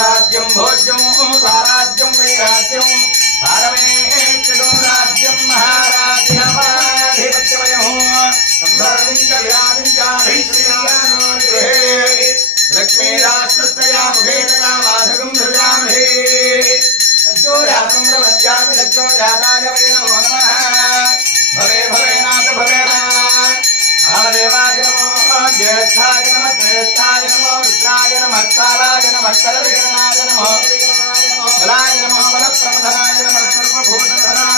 राज्यं भोज्यं स्वराज्यं मे राज्यं पारमेष्ठिगो राज्यं महाराज्यमाधिपत्यमयो लक्ष्मी राष्ट्रस्तया मुखेतया माधकं सृजामहे लज्जोजातम्रवज्जामि लज्जोजाताय वै नमो नमः भवे भवे नाथ भवे महादेवाय नमो ज्येष्ठाय नमः श्रेष्ठाय नमो रुद्राय नमः कालाय नमः कलविकरणाय नमः बलाय नमः बलप्रमथनाय नमः सर्वभूतधनाय